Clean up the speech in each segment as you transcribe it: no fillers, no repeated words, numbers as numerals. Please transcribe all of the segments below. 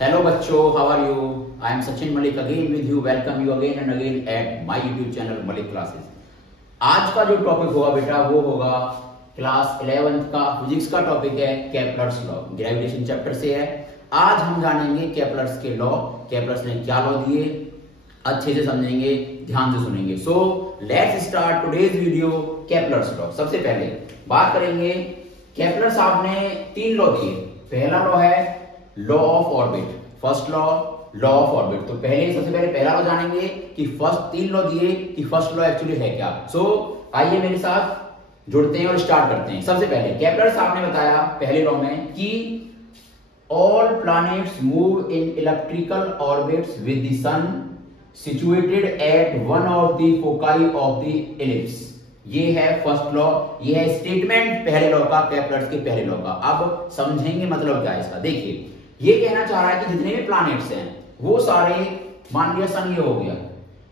Hello बच्चों, how are you? I am Sachin Malik again with you. Welcome you again and again at my YouTube channel Malik classes. आज का जो topic होगा बेटा वो होगा क्लास 11th का फिजिक्स का टॉपिक है केपलर्स लॉ। ग्रेविटेशन चैप्टर से है। आज हम जानेंगे केपलर्स के लॉ, केपलर्स ने क्या लॉ दिए, अच्छे से समझेंगे, ध्यान से सुनेंगे। So let's start today's video Kepler's law. सबसे पहले बात करेंगे केपलर साहब ने 3 लॉ दिए। पहला लॉ है law of orbit, first law of orbit. तो सबसे पहले पहला लॉ जानेंगे कि फर्स्ट 3 लॉ दिए कि फर्स्ट लॉ एक्चुअली है क्या। सो आइए मेरे साथ जुड़ते हैं और स्टार्ट करते हैं। सबसे पहले केपलर साहब ने बताया पहले लॉ में कि all planets move in electrical orbits with the sun situated at one of the foci of the ellipse. ये है फर्स्ट लॉ, ये है स्टेटमेंट पहले लॉ का, केपलर्स के पहले लॉ का। अब समझेंगे मतलब क्या है इसका। देखिए ये कहना चाह रहा है कि जितने भी प्लैनेट्स हैं वो सारे, मान लिया सन ये हो गया,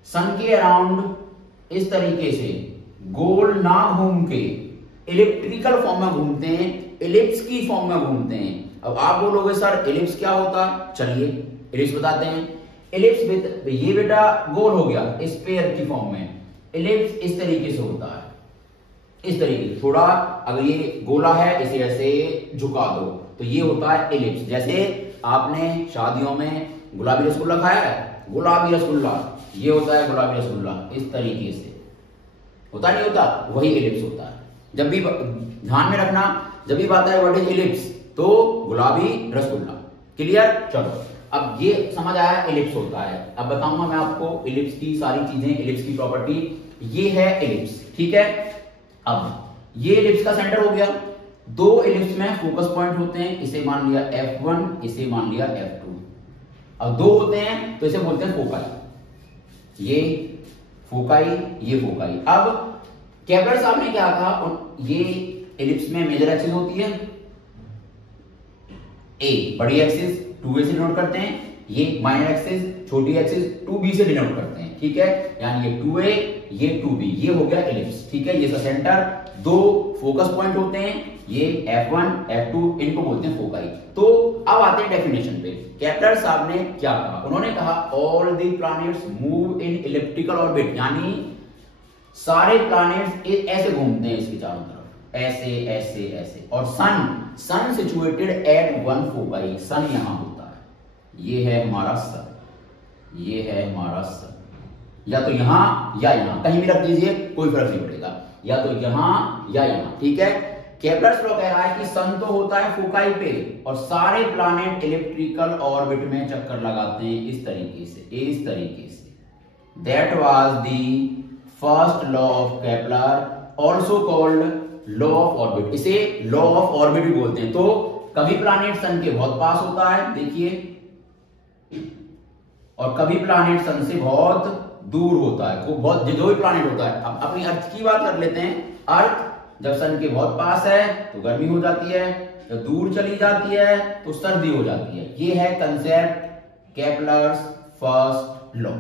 सन के अराउंड इस तरीके से गोल ना घूम के इलिप्टिकल फॉर्म में घूमते हैं, इलिप्स की फॉर्म में घूमते हैं। अब आप बोलोगे सर इलिप्स क्या होता है, चलिए इलिप्स बताते हैं। इलिप्स विद ये बेटा गोल हो गया स्फीयर की फॉर्म में। इलिप्स इस तरीके से होता है, इस तरीके से। थोड़ा अगर ये गोला है इसे ऐसे झुका दो तो ये होता है इलिप्स। जैसे आपने शादियों में गुलाबी रसगुल्ला खाया है, गुलाबी रसगुल्ला, ये होता है गुलाबी रसगुल्ला, इस तरीके से होता नहीं होता, वही इलिप्स होता है। जब भी ध्यान में रखना, जब भी बात है व्हाट इज इलिप्स तो गुलाबी रसगुल्ला। क्लियर? चलो अब ये समझ आया इलिप्स होता है। अब बताऊंगा मैं आपको इलिप्स की सारी चीजें, इलिप्स की प्रॉपर्टी। ये है इलिप्स, ठीक है। अब ये इलिप्स का सेंटर हो गया। 2 इलिप्स में फोकस पॉइंट होते हैं, इसे मान लिया F1, इसे मान लिया F2। अब 2 होते हैं तो इसे बोलते हैं फोकाई। ये फोकाई, ये फोकाई। अब केपलर साहब ने क्या कहा, ये इलिप्स में मेजर एक्सिस होती है A, बड़ी एक्सिस 2A से डिनोट करते हैं, ये माइनर एक्सिस छोटी एक्सिस 2B से डिनोट करते हैं, ठीक है। यानी ये 2A, ये 2B, ये हो गया इलिप्स, ठीक है। ये इसका सेंटर, 2 फोकस पॉइंट होते हैं, ये F1, F2, इनको बोलते हैं फोकाई। तो अब आते हैं डेफिनेशन पे। केपलर साहब ने क्या कहा, उन्होंने कहा all the planets move in elliptical orbit, यानी सारे प्लैनेट्स ऐसे घूमते हैं इसके चारों तरफ, ऐसे ऐसे ऐसे। और सन सिचुएटेड एट वन फोकाई, सन यहां होता है, ये है हमारा सन, ये है हमारा सन। या तो यहां या यहां, कहीं भी रख दीजिए कोई फर्क नहीं पड़ेगा, या तो यहां या यहां, ठीक है। केपलर्स लॉ कह रहा है कि सन तो होता है फोकाई पे और सारे प्लैनेट इलेक्ट्रिकल ऑर्बिट में चक्कर लगाते हैं इस तरीके से, इस तरीके से। That was the first law of Kepler, also called law of orbit. इसे लॉ ऑफ ऑर्बिट भी बोलते हैं। तो कभी प्लैनेट सन के बहुत पास होता है, देखिए, और कभी प्लैनेट सन से बहुत दूर होता है। वो बहुत, जो भी प्लैनेट होता है, अब अपनी अर्थ की बात कर लेते हैं। अर्थ जब सन के बहुत पास है तो गर्मी हो जाती है, जब दूर चली जाती है तो सर्दी हो जाती है। ये है कंसेप्ट केपलर्स फर्स्ट लॉ।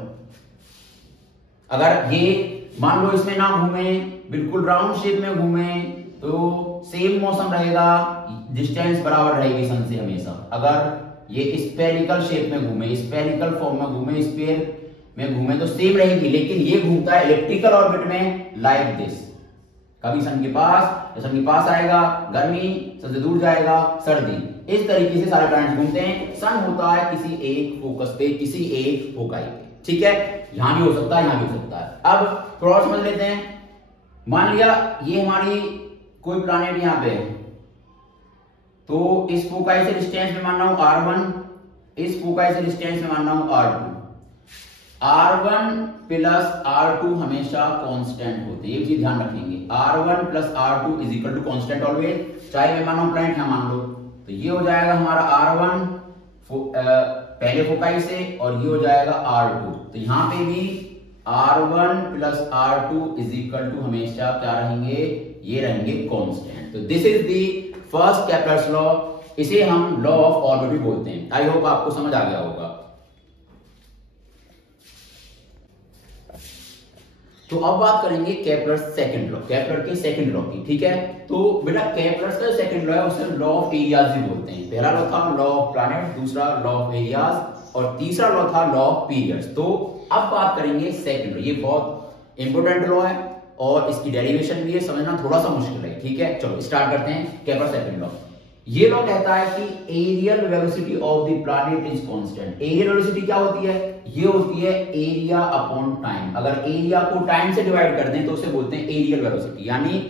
अगर ये मान लो इसमें ना घूमे, बिल्कुल राउंड शेप में घूमे तो सेम मौसम रहेगा, डिस्टेंस बराबर रहेगी सन से हमेशा। अगर ये स्फेरिकल शेप में घूमे, स्फेरिकल फॉर्म में घूमे, स्फीयर में घूमे तो सेम रहेगी। लेकिन ये घूमता है इलेक्ट्रिकल ऑर्बिट में लाइक दिस, कभी सन के पास, सन के पास आएगा गर्मी, सन से दूर जाएगा सर्दी। इस तरीके से सारे प्लैनेट्स घूमते हैं। सन होता है किसी एक फोकस पे, किसी एक फोकाई पे, ठीक है। यहां भी हो सकता है, यहां भी हो सकता है। अब थोड़ा और समझ लेते हैं। मान लिया ये हमारी कोई प्लैनेट यहां पे है, तो इस फोकाई से डिस्टेंस में मान रहा हूं R1, इस फोकाई से डिस्टेंस में मान रहा हूं R2। R1 प्लस R2 हमेशा कांस्टेंट होते हैं, एक चीज ध्यान रखेंगे, R1 plus R2 is equal to constant always. चाहे मैं मानो प्लैनेट यहां मान लो तो ये हो जाएगा हमारा R1 पहले फोकाई से, और ये हो जाएगा R2। तो यहां पे भी R1 plus R2 is equal to हमेशा क्या रहेंगे, ये रहेंगे कांस्टेंट। तो this is the first Kepler's law. इसे हम लॉ ऑफ ऑर्बिट भी बोलते हैं। आई होप आपको समझ आ गया होगा। तो अब बात करेंगे केपलर सेकंड लॉ, केपलर के सेकंड लॉ की, ठीक है। तो बेटा केपलर का सेकंड लॉ है उसे लॉ ऑफ एरियाज भी बोलते हैं। पहला लॉ था लॉ ऑफ प्लैनेट, दूसरा लॉ ऑफ एरियाज और तीसरा लॉ था लॉ ऑफ पीरियड्स। तो अब बात करेंगे सेकंड लॉ। ये बहुत इंपोर्टेंट लॉ है और इसकी डेरिवेशन भी है, समझना थोड़ा सा मुश्किल है, ठीक है। चलो स्टार्ट करते हैं केपलर सेकंड लॉ। ये लॉ कहता है कि areal velocity of the planet is constant. Areal velocity क्या होती है? ये होती है एरिया अपॉन टाइम। अगर एरिया को टाइम से डिवाइड कर दें तो उसे बोलते हैं एरियल वेलोसिटी, यानी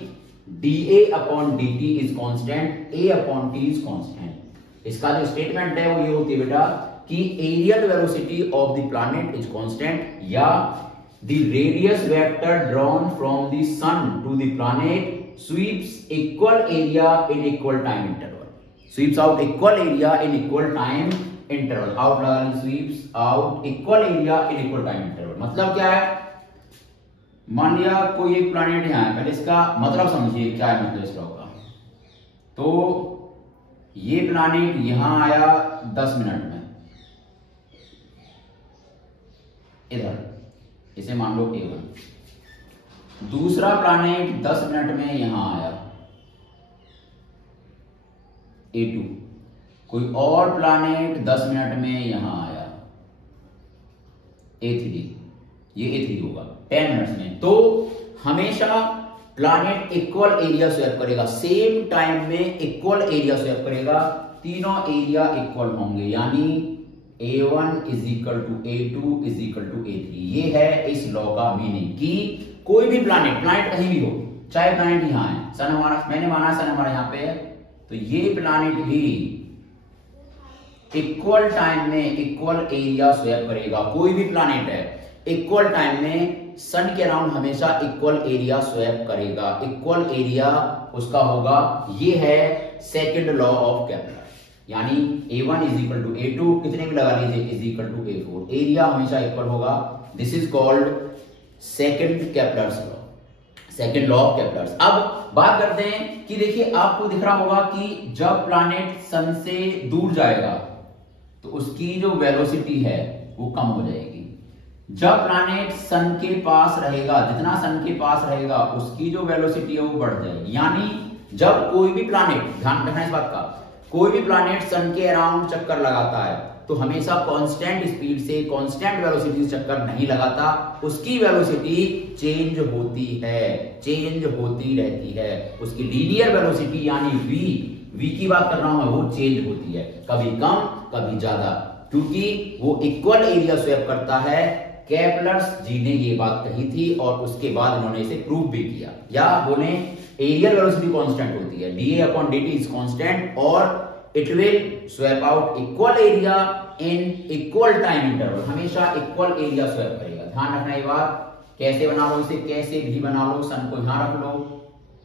dA upon dt is constant, A upon t is constant. इसका जो स्टेटमेंट है वो ये होती है बेटा कि areal velocity of the planet is constant या the radius vector drawn from the sun to the planet sweeps equal area in equal time interval. Sweeps out equal area in equal time interval. Out लगानी sweeps out equal area in equal time interval। मतलब क्या है? मान लिया कोई एक planet यहाँ है, पहले इसका मतलब समझिए क्या है मतलब इस लॉ का। तो ये प्लैनेट यहां आया 10 मिनट में, इधर इसे मान लो A1। दूसरा प्लैनेट 10 मिनट में यहां आया A2। कोई और प्लैनेट 10 मिनट में यहां आया A3। ये A3 होगा 10 मिनट में। तो हमेशा प्लैनेट इक्वल एरिया स्वैप करेगा, सेम टाइम में इक्वल एरिया स्वैप करेगा, तीनों एरिया इक्वल होंगे, यानी A1 is equal to A2 is equal to A3। ये है इस लॉ का मीनिंग कि कोई भी प्लैनेट कहीं भी हो, चाहे प्लैनेट यहां है, सन हमारा, मैंने माना सन हमारा यहां पे है, तो ये प्लैनेट भी इक्वल टाइम में इक्वल एरिया स्वैप करेगा। कोई भी प्लैनेट है इक्वल टाइम में सन के अराउंड हमेशा इक्वल एरिया स्वैप करेगा, इक्वल एरिया उसका होगा। ये है सेकंड लॉ ऑफ केपलर, यानी A1 is equal to A2, कितने भी लगा लीजिए, is equal to A4। Area हमेशा इक्वल होगा। This is called second Kepler's law, second law of Kepler's. अब बात करते हैं कि देखिए आपको दिख रहा होगा कि जब प्लैनेट सन से दूर जाएगा तो उसकी जो वेलोसिटी है वो कम हो जाएगी। जब प्लैनेट सन के पास रहेगा, जितना सन के पास रहेगा उसकी जो वेलोसिटी है वो बढ़ जाएगी। यानी जब कोई भी प्लैनेट, ध्यान रखना इस बात का, कोई भी प्लैनेट सन के अराउंड चक्कर लगाता है तो हमेशा कांस्टेंट स्पीड से, कांस्टेंट वेलोसिटी से चक्कर नहीं लगाता, उसकी वेलोसिटी चेंज होती है, चेंज होती रहती है। उसकी लीनियर वेलोसिटी यानी v की बात कर रहा हूं, वो चेंज होती है, कभी कम कभी ज्यादा, क्योंकि वो इक्वल एरिया स्वैप करता है। केपलर्स जी ने ये बात कही थी और उसके बाद इन्होंने इसे प्रूव भी किया। या बोले एरियल वेलोसिटी कांस्टेंट होती है, dA upon dt is constant और it will sweep out equal area in equal time interval. हमेशा इक्वल एरिया स्वैप करेगा। ध्यान रखना ये बात, कैसे बना लो इसे, कैसे भी बना लो, सन को यहां रख लो।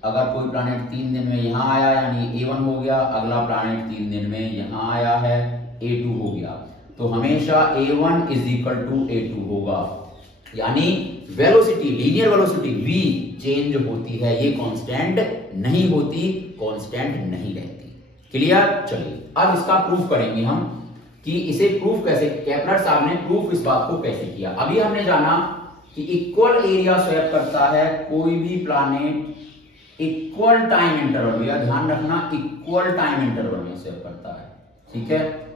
अगर कोई प्लैनेट 3 दिन में यहां आया यानी A1 हो गया, अगला प्लैनेट 3 दिन में यहां आया है A2 हो गया, तो हमेशा A1 is equal to A2 होगा। यानी velocity, linear velocity v change होती है, ये कांस्टेंट नहीं होती, कांस्टेंट नहीं रहती। क्लियर? चलिए अब इसका प्रूफ करेंगे हम कि इसे प्रूफ कैसे, केपलर साहब ने प्रूफ इस बात को कैसे किया। अभी हमने जाना कि इक्वल एरिया स्वैप करता है कोई भी प्लैनेट इक्वल टाइम इंटरवल, या ध्यान रखना इक्वल टाइम इंटरवल में स्वैप करता है, ठीक है।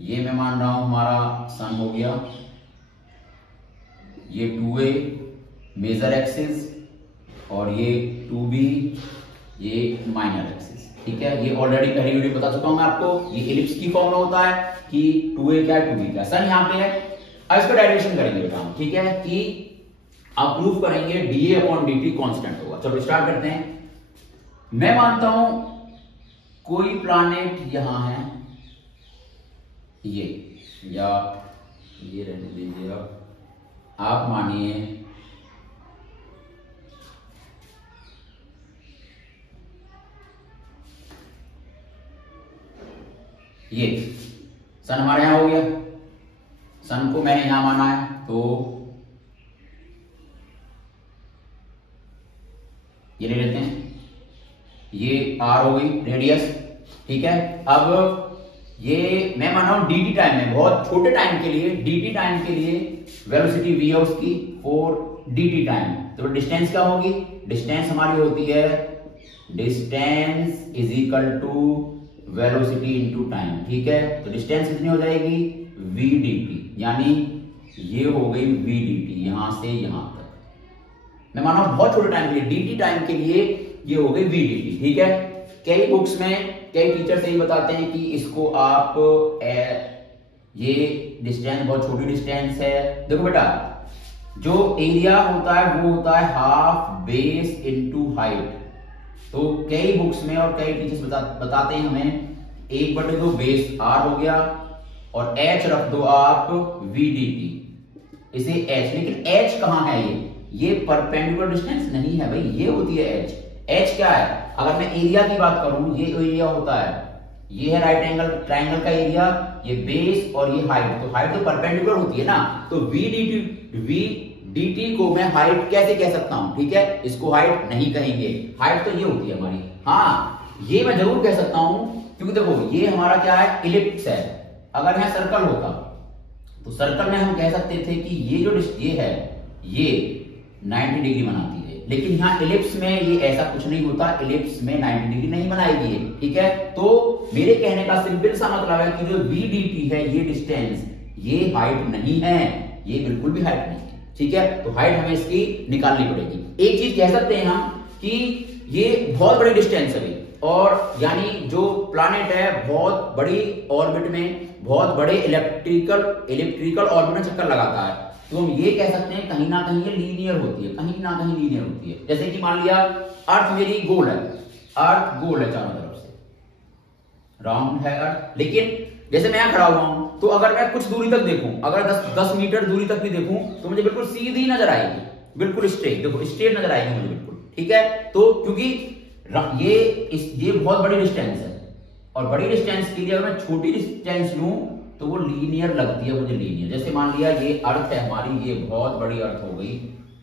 ये मैं मान रहा हूं हमारा सन हो गया, ये 2a मेजर एक्सिस और ये 2b ये माइनर एक्सिस, ठीक है। ये ऑलरेडी पहली वीडियो बता चुका हूं मैं आपको। ये एलिप्स की फॉर्म में होता है कि 2a क्या है 2b क्या, सन यहां पे है। अब इसका डेरिवेशन करेंगे बेटा हम, ठीक है, कि आप प्रूफ करेंगे dA अपॉन dt कांस्टेंट होगा। चलो स्टार्ट करते हैं। मैं मानता हूं कोई प्लैनेट यहां है, ये या ये रहने दीजिए, आप मानिए ये सन हमारे यहां हो गया, सन को मैंने यहां माना है, तो ये ले लेते हैं, ये r हो गई रेडियस, ठीक है। अब ये मैं मान रहा हूं dt टाइम में, बहुत छोटे टाइम के लिए, dt टाइम के लिए वेलोसिटी v है उसकी 4 dt टाइम। तो डिस्टेंस क्या होगी, डिस्टेंस हमारी होती है distance is equal to velocity into time. ठीक है, तो डिस्टेंस कितनी हो जाएगी v dt, यानी ये हो गई v dt यहां से यहां तक। मैं माना बहुत छोटे टाइम के लिए dt टाइम के लिए ये हो गई v dt। ठीक है, कई बुक्स में कई टीचर यही बताते हैं कि इसको आप ये डिस्टेंस बहुत छोटी डिस्टेंस है। देखो बेटा, जो एरिया होता है वो होता है हाफ बेस इनटू हाइट। तो कई बुक्स में और कई टीचर्स बताते हैं हमें 1/2 बेस r हो गया और h रख दो आप v dt, इसे h। लेकिन h कहां है, ये परपेंडिकुलर डिस्टेंस नहीं है भाई, ये होती है h। h क्या है, अगर मैं एरिया की बात करूं, ये एरिया होता है, ये है राइट एंगल ट्राइंगल का एरिया, ये बेस और ये हाइट। तो हाइट तो परपेंडिकुलर होती है ना, तो v dt को मैं हाइट कैसे कह सकता हूं। ठीक है, इसको हाइट नहीं कहेंगे, हाइट तो ये होती है हमारी। हाँ, ये मैं जरूर कह सकता हूं, क्योंकि देखो ये हमारा क्या है, इलिप्स है। अगर मैं सर्कल होता तो सर्कल में हम कह सकते थे कि ये जो ये है ये 90 डिग्री बनाती है, लेकिन यहाँ इलिप्स में ये ऐसा कुछ नहीं होता, इलिप्स में 90 डिग्री नहीं बनाएगी ये। ठीक है, तो मेरे कहने का सिंपल सा मतलब है कि जो v dt है, ये डिस्टेंस, ये हाइट नहीं है, ये बिल्कुल भी हाइट नहीं है। ठीक है, तो हाइट हमें इसकी निकालनी पड़ेगी। एक चीज कह सकते हैं हम कि ये बहुत बड़ी डिस्टेंस है, और यानी जो प्लैनेट है बहुत बड़ी ऑर्बिट में, बहुत बड़े इलेक्ट्रिकल ऑर्बिट में चक्कर लगाता है, तो हम ये कह सकते हैं कहीं ना कहीं ये लीनियर होती है, कहीं ना कहीं लीनियर होती है। जैसे कि मान लिया अर्थ मेरी गोल है, अर्थ गोल है चारों तरफ से, राउंड है अर्थ, लेकिन जैसे मैं यहां खड़ा हुआ हूं, तो अगर मैं कुछ दूरी तक देखूं, अगर 10 मीटर दूरी तक भी देखूं, तो मुझे बिल्कुल सीधी नजर आएगी, बिल्कुल स्ट्रेट, देखो स्ट्रेट नजर आएगी मुझे बिल्कुल। ठीक है, तो क्योंकि ये बहुत बड़ी डिस्टेंस है, और बड़ी डिस्टेंस के लिए अगर मैं छोटी डिस्टेंस लूं तो वो लीनियर लगती है मुझे, लीनियर। जैसे मान लिया ये अर्थ है हमारी, ये बहुत बड़ी अर्थ हो गई,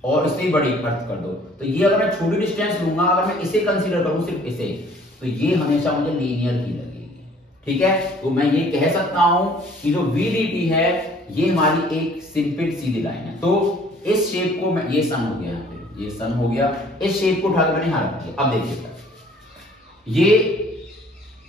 और इससे बड़ी अर्थ कर दो, तो ये अगर मैं छोटी डिस्टेंस लूंगा, अगर मैं इसे कंसीडर करूं, सिर्फ इसे, तो ये हमेशा मुझे लीनियर ही लगेगी। ठीक है, तो मैं ये कह सकता हूं कि जो v dt है ये हमारी एक सिंपल सीधी लाइन है। तो इस शेप को मैं, ये सन हो गया, यहाँ पे ये सन हो गया, इस शेप को उठाकर मैंने यहां रख दिया। अब देखिए, ये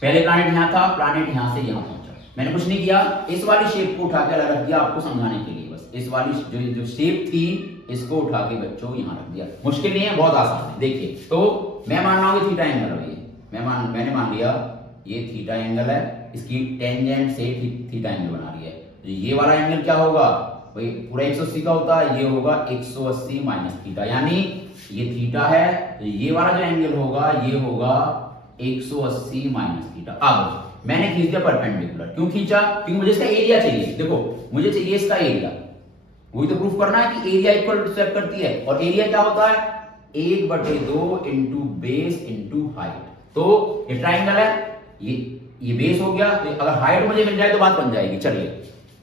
पहले प्लैनेट यहां था, प्लैनेट यहां से यहां पहुंचा, मैंने कुछ नहीं किया, इस वाली शेप को उठाकर रख दिया आपको समझाने के लिए, बस इस वाली जो शेप थी इसको उठा के बच्चों यहां रख दिया। मुश्किल नहीं है, बहुत आसान है। देखिए, तो मैं मान रहा हूं कि थीटा एंगल है, मैंने मान लिया ये थीटा एंगल है, इसकी टेंजेंट से थीटा एंगल बना रही है। तो ये वाला एंगल क्या होगा भाई, पूरा 180 का होता है, ये होगा 180 माइनस थीटा, यानी ये थीटा है, तो ये वाला जो एंगल होगा ये होगा 180 माइनस थीटा। अब मैंने खींच दिया परपेंडिकुलर, क्यों खींचा, क्योंकि मुझे इसका एरिया चाहिए। देखो, मुझे चाहिए इसका एरिया, वही तो प्रूफ करना है कि एरिया इक्वल टू स्टेप करती है, और एरिया क्या होता है 1/2 इंटू बेस इंटू हाइट। तो ये ट्राइंगल है, ये बेस हो गया, तो अगर हाइट मुझे मिल जाए तो बात बन जाएगी। चलिए,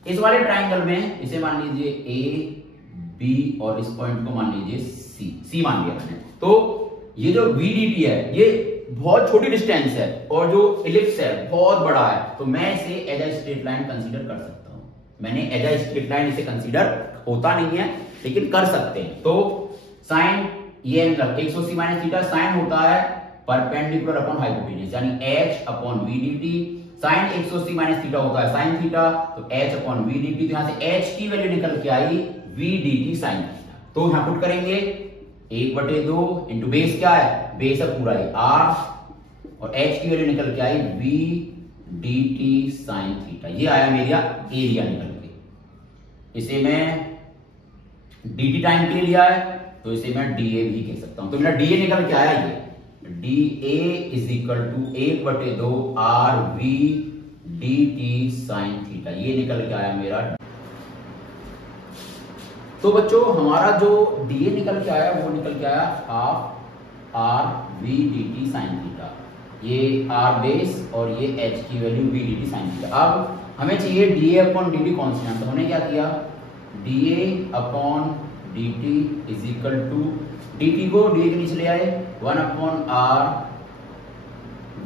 इस वाले ट्राइंगल में इसे मान लीजिए ए बी, और इस पॉइंट को मान लीजिए सी मान लिया मैंने। तो ये जो v dt है ये बहुत छोटी डिस्टेंस है, और जो इलिप्स है बहुत बड़ा है, तो मैं इसे as a straight line consider कर सकता हूं। मैंने एज अ स्ट्रेट लाइन इसे कंसीडर, होता नहीं है लेकिन कर सकते हैं। तो साइन ये एंगल 180 माइनस थीटा साइन होता है परपेंडिकुलर अपॉन हाइपोटेन्यूज, यानी h upon v dt। Sine 180 minus theta होता है साइन थीटा, तो h अपॉन v dt। तो यहां से h की वैल्यू निकल के आई v dt साइन थीटा। तो यहां पुट करेंगे 1/2 इंटू बेस क्या है, बेस है पूरा ही r, और h की वैल्यू निकल के आई v dt साइन थीटा। ये आया मेरा एरिया निकल के। इसे मैं dt टाइम के लिए लिया है, तो इसे मैं dA भी कह सकता हूं। तो मेरा dA निकल के आया ये dA is equal to 1/2 RV dt sine theta, ये निकल के आया मेरा। तो बच्चों हमारा जो dA निकल के आया वो निकल के आया half RV dt sine theta, ये R बेस और ये H की value V dt sine theta. अब हमें चाहिए dA अपॉन dt कांस्टेंट, तो हमने क्या किया dA upon dt is equal to dt को dA के नीचे ले आए 1 upon R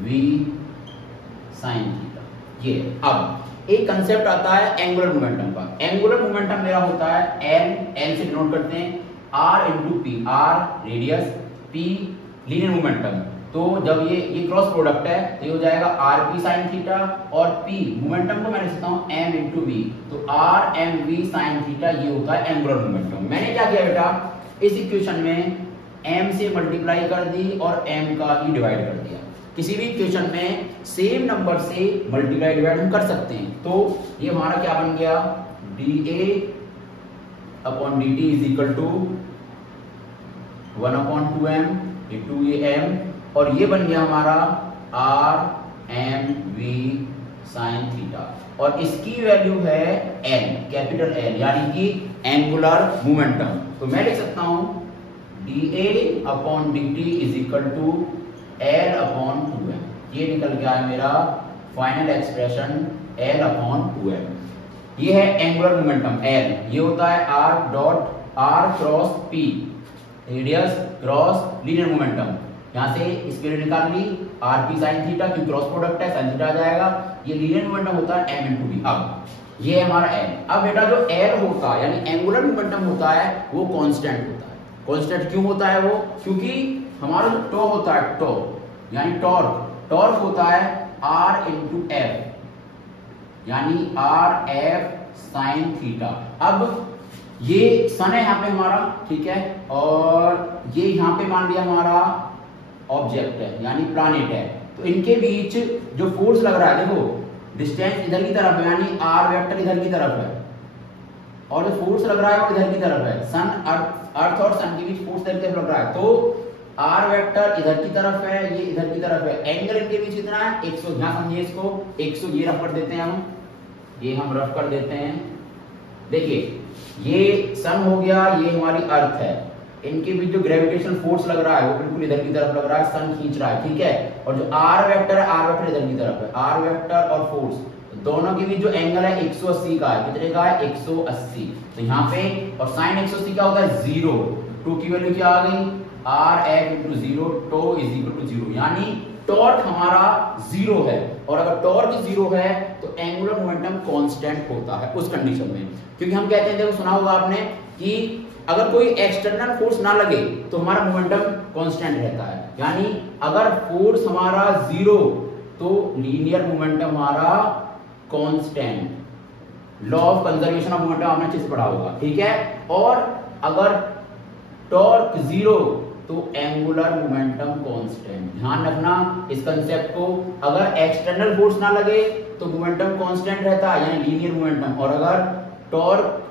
V sine theta. ये अब एक कंसेप्ट आता है एंगुलर मोमेंटम का। एंगुलर मोमेंटम मेरा होता है n, n से डिनोट करते हैं r into p, r radius, p linear momentum. तो जब ये क्रॉस प्रोडक्ट है तो ये हो जाएगा आर पी साइन थीटा, और पी मोमेंटम को मैं लिख सकता हूं एम इंटू वी, तो r m v sine theta ये होता है एंगुलर मोमेंटम। मैंने क्या किया बेटा, इस इक्वेशन में m से मल्टीप्लाई कर दी और m का ही डिवाइड कर दिया। किसी भी इक्वेशन में सेम नंबर से मल्टीप्लाई डिवाइड हम कर सकते हैं। तो ये हमारा क्या बन गया, dA upon dt is equal to 1/2m into ये m, और ये बन गया हमारा r m v sine theta, और इसकी वैल्यू है n, कैपिटल N, यानी कि एंगुलर मोमेंटम। तो मैं लिख सकता हूं dA upon dt is equal to L upon 2m। ये निकल गया है मेरा final expression L upon 2m। ये है एंगुलर मोमेंटम L, ये होता है r dot r cross p, radius cross linear momentum. यहां से इसकी वैल्यू निकाल ली आर पी साइन थीटा, क्योंकि क्रॉस प्रोडक्ट है साइन थीटा आ जाएगा। ये लीनियर मोमेंटम होता है m इंटू v। अब ये है हमारा L। अब बेटा जो L होता है यानी एंगुलर मोमेंटम होता है वो कांस्टेंट होता है। कांस्टेंट क्यों होता है वो, क्योंकि हमारा जो टॉर्क होता है, टॉर्क यानी टॉर्क होता है r इंटू एफ, यानी आर एफ साइन थीटा। अब ये सन है यहाँ पे हमारा, ठीक है, और ये यहाँ पे मान लिया हमारा ऑब्जेक्ट है यानी प्लैनेट है। तो इनके बीच जो फोर्स लग रहा है, देखो डिस्टेंस इधर की तरफ है यानी आर वेक्टर इधर की तरफ है, और जो फोर्स लग रहा है वो इधर की तरफ है। सन अर्थ और सन के बीच फोर्स इधर की तरफ लग रहा है, तो आर वेक्टर इधर की तरफ है, ये इधर की तरफ है। एंगल इनके बीच कितना है 100, यहां समझिए इसको 100, ये रफ कर देते हैं हम, ये हम रफ कर देते हैं। देखिए ये सन हो गया, ये हमारी अर्थ है, इनके बीच जो ग्रेविटेशनल फोर्स लग रहा है वो बिल्कुल इधर की तरफ लग रहा है, सन खींच रहा है, ठीक है। और जो आर वेक्टर है, आर वेक्टर इधर की तरफ है, आर वेक्टर और फोर्स दोनों के बीच जो एंगल है 180 का है, कितने का है 180। तो यहाँ पे और साइन 180 क्या होता है 0, टू की वैल्यू क्या आ गई आर एफ इंटू 0, टो इज इक्वल टू 0, यानी टॉर्क हमारा 0 है। और अगर टॉर्क 0 है तो एंगुलर मोमेंटम कांस्टेंट होता है उस कंडीशन में, क्योंकि हम कहते हैं, देखो सुना होगा आपने कि अगर कोई एक्सटर्नल फोर्स ना लगे तो हमारा मोमेंटम कांस्टेंट रहता है। यानी अगर फोर्स हमारा 0 तो लीनियर मोमेंटम हमारा constant. Law of conservation of momentum आपने अच्छे से पढ़ा होगा, ठीक है। और अगर टॉर्क 0 तो एंगुलर मोमेंटम कांस्टेंट। ध्यान रखना इस कंसेप्ट को, अगर एक्सटर्नल फोर्स ना लगे तो मोमेंटम कांस्टेंट रहता है यानी लीनियर मोमेंटम, और अगर टॉर्क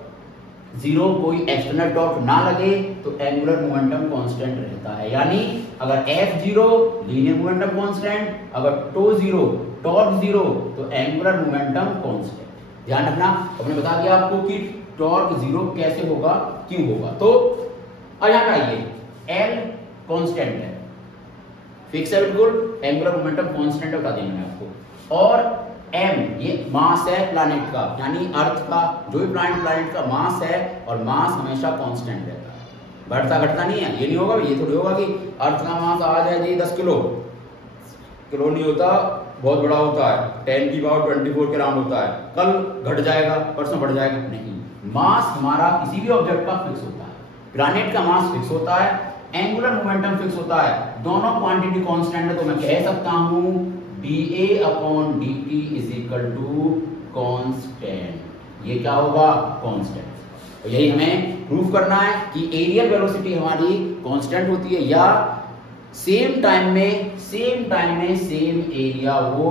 0 कोई एक्सटर्नल टॉर्क ना लगे तो एंगुलर मोमेंटम कांस्टेंट रहता है। यानी अगर F0 लीनियर मोमेंटम कांस्टेंट, अगर टो 0 टॉर्क 0 तो एंगुलर मोमेंटम कांस्टेंट। ध्यान रखना, हमने बता दिया आपको कि टॉर्क 0 कैसे होगा, क्यों होगा। तो अब यहां पे आइए, L कांस्टेंट है, फिक्स है बिल्कुल, एंगुलर मोमेंटम कांस्टेंट बता दिया मैंने आपको। और m ये मास है प्लैनेट का, यानी अर्थ का, जो भी प्लैनेट का मास है, और मास हमेशा कांस्टेंट रहता है, बढ़ता घटता नहीं है। ये नहीं होगा, ये थोड़ी होगा कि अर्थ का मास आज है जी 10 किलो नहीं होता, बहुत बड़ा होता है, 10 की पावर 24 के राउंड होता है, कल घट जाएगा परसों बढ़ जाएगा, नहीं। मास हमारा किसी भी ऑब्जेक्ट का फिक्स होता है, प्लैनेट का मास फिक्स होता है, एंगुलर मोमेंटम फिक्स होता है, दोनों क्वांटिटी कांस्टेंट है। तो मैं कह सकता हूं dA upon dt is equal to constant. ये क्या होगा कांस्टेंट। तो यही हमें प्रूफ करना है कि एरियल वेलोसिटी हमारी कांस्टेंट होती है, या सेम टाइम में सेम एरिया वो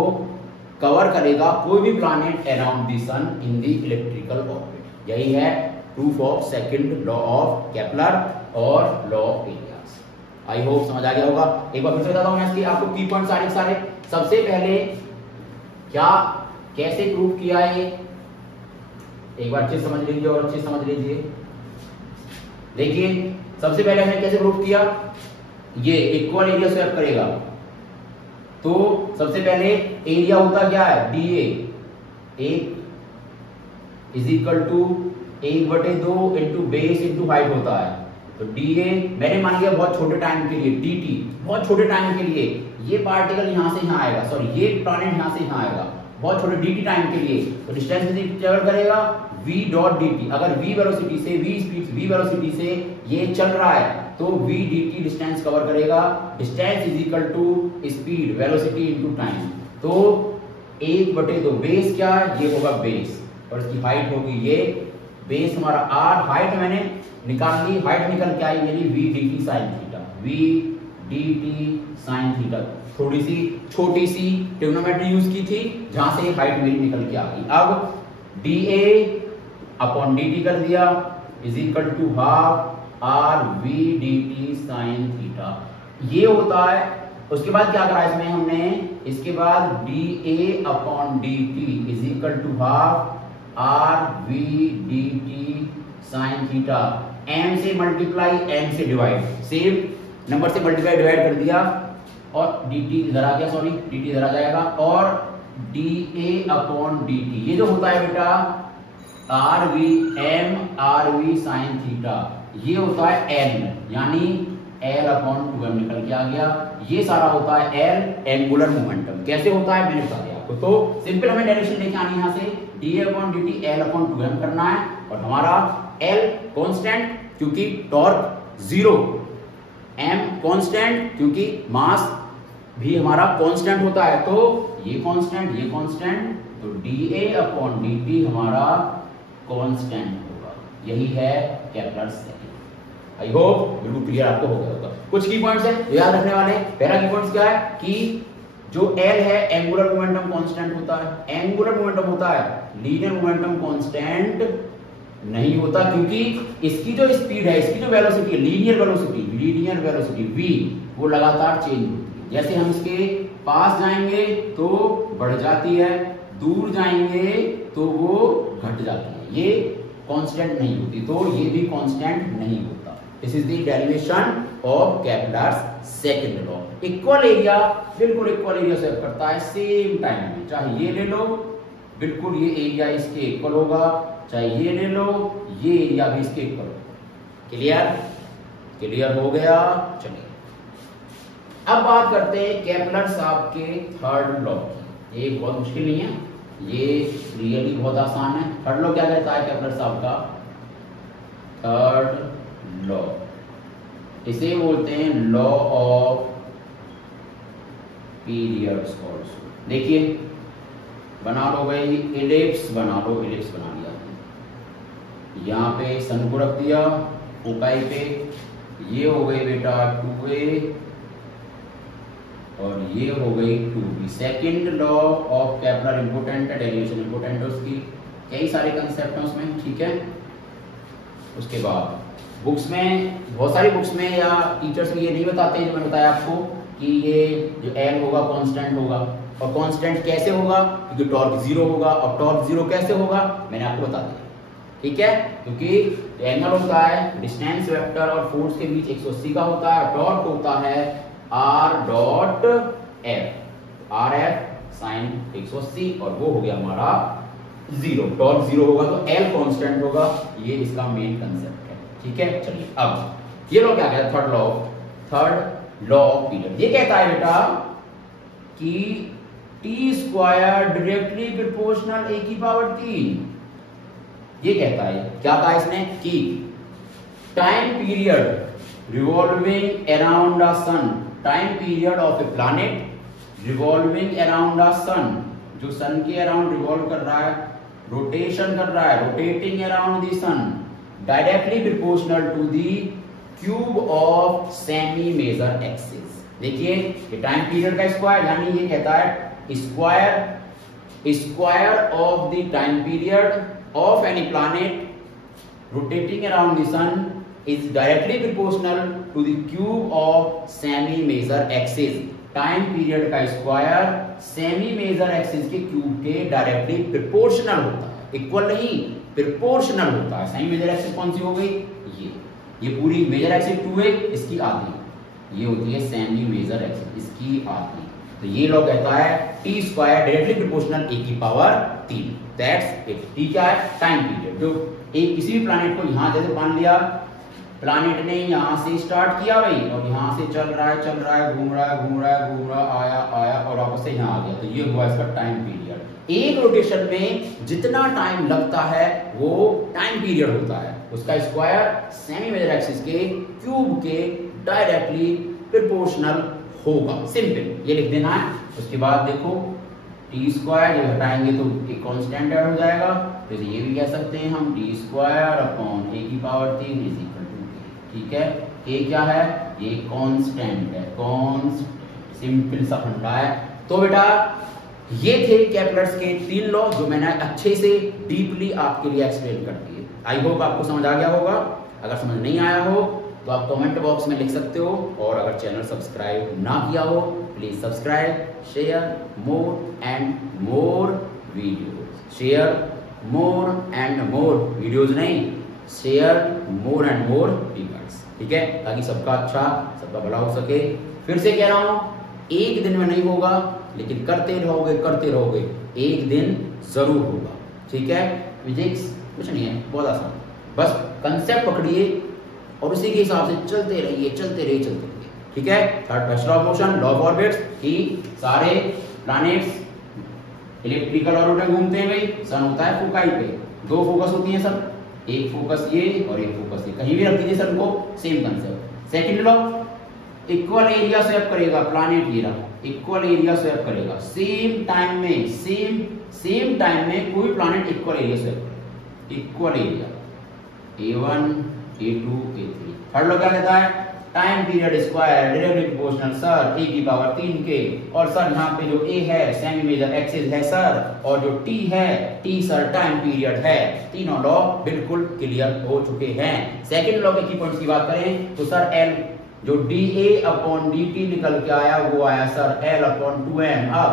कवर करेगा कोई भी planet around the sun in the electrical orbit. यही है proof of second law of Kepler और law of areas. I hope समझ आ गया होगा। एक बार फिर से बताता हूं मैं इसकी आपको की पॉइंट सारे। सबसे पहले क्या कैसे प्रूफ किया है, एक बार अच्छे समझ लीजिए और अच्छे समझ लीजिए। देखिए सबसे पहले हमने कैसे प्रूफ किया, ये इक्वल एरिया स्वैप करेगा, तो सबसे पहले एरिया होता क्या है dA, 1 is equal to 1/2 into base into height होता है। तो dA मैंने मान लिया बहुत छोटे टाइम के लिए, dt बहुत छोटे टाइम के लिए, ये पार्टिकल यहां से यहां आएगा, सॉरी ये प्लैनेट यहां से यहां आएगा, बहुत छोटे dt टाइम के लिए, तो डिस्टेंस ट्रेवल करेगा v डॉट dt। अगर v वेलोसिटी से v स्पीड v वेलोसिटी से ये चल रहा है तो v dt डिस्टेंस कवर करेगा। Distance is equal to speed velocity into time. तो 1/2 बेस क्या है, ये होगा बेस, और इसकी हाइट होगी ये, बेस हमारा r, हाइट मैंने निकाल ली, हाइट निकल के आई मेरी v dt sin theta, v dt sin theta. थोड़ी सी छोटी सी ट्रिग्नोमेट्री यूज की थी जहां से हाइट मेरी निकल के आ गई। अब dA अपॉन dt कर दिया is equal to half r v dt sin theta, ये होता है। उसके बाद क्या करा इसमें हमने, इसके बाद dA upon dt is equal to half r v dt sin theta. m से मल्टीप्लाई m से डिवाइड, सेम नंबर से मल्टीप्लाई डिवाइड कर दिया और dt इधर आ गया, सॉरी dt इधर आ जाएगा, और dA अपॉन dt ये जो होता है बेटा rv m rv sin theta, ये होता है n, यानी L अपॉन 2m निकल के आ गया। ये सारा होता है L एंगुलर मोमेंटम। कैसे होता है मैंने बता दिया आपको। तो सिंपल हमें डायरेक्शन लेके आनी है यहाँ से, dA upon dt L upon 2m करना है, और हमारा L कांस्टेंट क्योंकि टॉर्क जीरो, m कांस्टेंट क्योंकि मास भी हमारा कांस्टेंट होता है, तो ये कांस्टेंट, तो dA अपॉन dt हमारा कांस्टेंट होगा। यही है केपलर सेकंड। आई होप बिल्कुल क्लियर आपको हो गया होगा। कुछ की पॉइंट्स है जो याद रखने वाले। पहला की पॉइंट्स क्या है कि जो L है एंगुलर मोमेंटम कांस्टेंट होता है, एंगुलर मोमेंटम होता है, लीनियर मोमेंटम कांस्टेंट नहीं होता, क्योंकि इसकी जो स्पीड है, इसकी जो वेलोसिटी है, लीनियर वेलोसिटी v, वो लगातार चेंज होती है। जैसे हम इसके पास जाएंगे तो बढ़ जाती है, दूर जाएंगे तो वो घट जाती है, ये कांस्टेंट नहीं होती, तो ये भी कांस्टेंट नहीं होता। This is the derivation of Kepler's second law. Equal area, बिल्कुल इक्वल एरिया सर्व करता है सेम टाइम में, चाहे ये ले लो, बिल्कुल ये एरिया इसके इक्वल होगा, चाहे ये ले लो, ये एरिया भी इसके इक्वल होगा। क्लियर हो गया। चलिए अब बात करते हैं केपलर साहब के थर्ड लॉ की। ये बहुत मुश्किल नहीं है, ये रियली बहुत आसान है। थर्ड लॉ क्या कहता है केपलर साहब का, थर्ड लॉ, इसे बोलते हैं लॉ ऑफ पीरियड्स ऑल्सो। देखिए बना लो भाई इलिप्स, बना लिया, यहाँ पे सन को रख दिया ऊंचाई पे, ये हो गई बेटा 2a और ये हो गई 2b। Second law of Kepler important है, डेरिवेशन इंपोर्टेंट है उसकी, कई सारे कंसेप्ट हैं उसमें, ठीक है। उसके बाद बुक्स में, बहुत सारी बुक्स में या टीचर्स ये नहीं बताते हैं जो मैंने बताया आपको कि ये जो L होगा कांस्टेंट होगा, और कांस्टेंट कैसे होगा, क्योंकि टॉर्क जीरो होगा, और टॉर्क जीरो कैसे होगा मैंने आपको बता दिया, ठीक है। क्योंकि एंगल होता है डिस्टेंस वेक्टर और फोर्स के बीच 180 का होता है, टॉर्क होता है r dot f, rf sine 180, और वो हो गया हमारा जीरो। टॉर्क जीरो होगा तो L कांस्टेंट होगा, ये इसका मेन कंसेप्ट है, ठीक है। चलिए अब ये लॉ क्या कहता है, थर्ड लॉ ऑफ पीरियड। ये कहता है बेटा कि t square directly proportional a की पावर 3। ये कहता है, क्या कहा इसने कि time period revolving around the sun, time period of a planet revolving around the sun, जो सन के अराउंड रिवॉल्व कर रहा है, रोटेशन कर रहा है, rotating around the sun, directly proportional to the cube of semi major axis. देखिए ये टाइम पीरियड का स्क्वायर, यानी ये कहता है square of the time period of any planet rotating around the sun is directly proportional to the cube of semi major axis। Time period का square semi major axis के cube के directly proportional होता है, equal नहीं proportional होता है। Semi major axis कौन सी हो गई, ये पूरी मेजर एक्सिस 2 है, इसकी आधी, ये होती है सेमी मेजर एक्सिस, इसकी आधी। तो ये लॉ कहता है टी स्क्वायर डायरेक्टली प्रोपोर्शनल ए की पावर 3, दैट्स इट। टी क्या है, टाइम पीरियड। जो एक किसी भी प्लैनेट को यहां जैसे मान लिया, प्लैनेट ने यहां से स्टार्ट किया भाई, और यहां से चल रहा है, घूम रहा है, आया और वापस से यहां आ गया, तो ये हुआ इसका टाइम पीरियड। एक रोटेशन में जितना टाइम लगता है वो टाइम पीरियड होता है, उसका स्क्वायर सेमी मेजर एक्सिस के क्यूब के डायरेक्टली प्रोपोर्शनल होगा। सिंपल, ये लिख देना है। उसके बाद देखो टी स्क्वायर, जब हटाएंगे तो एक कांस्टेंट ऐड हो जाएगा, तो ये भी कह सकते हैं हम टी स्क्वायर अपॉन ए की पावर 3 इज इक्वल टू ए। ठीक है, ए क्या है, ये कांस्टेंट है, सिंपल सा फंडा है। तो बेटा ये थे केपलर्स के 3 लॉ जो मैंने अच्छे से डीपली आपके लिए एक्सप्लेन कर दिए। आई होप आपको समझ आ गया होगा। अगर समझ नहीं आया हो तो आप कमेंट बॉक्स में लिख सकते हो, और अगर चैनल सब्सक्राइब ना किया हो please subscribe, share more and more videos. Share more and more videos नहीं, share more and more videos. ठीक है, ताकि सबका अच्छा, सबका भला हो सके। फिर से कह रहा हूं, एक दिन में नहीं होगा, लेकिन करते रहोगे एक दिन जरूर होगा। ठीक है, फिजिक्स कुछ नहीं है, बहुत आसान, बस कंसेप्ट पकड़िए और उसी के हिसाब से चलते रहिए। ठीक है, third first law of motion, law of orbits, कि सारे प्लैनेट्स इलेक्ट्रिकल ऑर्बिट में घूमते हैं। भाई सन होता है फोकाई पे, 2 फोकस होती है सन, एक फोकस ये और एक फोकस ये, कहीं भी रख दीजिए सन को, same concept. Second law, equal area sweep करेगा प्लैनेट, ये रहा इक्वल एरिया स्वैप करेगा सेम टाइम में कोई प्लैनेट इक्वल एरिया स्वैप करेगा, equal area A1 A2 A3। Third law क्या कहता है, time period square directly proportional sir a की पावर 3 के, और सर यहाँ पे जो ए है सेमी मेजर एक्सिस है सर, और जो टी है टी सर टाइम पीरियड है। तीनों लॉ बिल्कुल क्लियर हो चुके हैं। सेकंड लॉ के की पॉइंट्स की बात करें तो सर एल जो dA अपॉन dt निकल के आया वो आया सर L अपॉन 2m। अब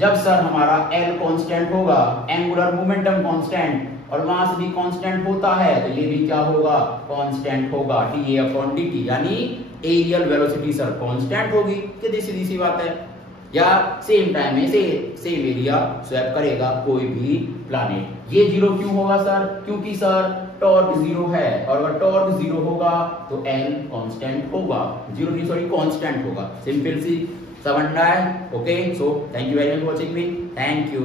जब सर हमारा L कांस्टेंट होगा, एंगुलर मोमेंटम कांस्टेंट और मास भी कांस्टेंट होता है, तो ये भी क्या होगा, कांस्टेंट होगा dA अपॉन dt, यानी एरियल वेलोसिटी सर कांस्टेंट होगी। कितनी सीधी सी बात है। या सेम टाइम में सेम एरिया स्वैप करेगा कोई भी प्लैनेट। ये 0 क्यों होगा सर, क्योंकि सर टॉर्क 0 है, और अगर टॉर्क 0 होगा तो L कांस्टेंट होगा, कांस्टेंट होगा। सिंपल सी समझना है। Okay, so thank you very much for watching me, thank you.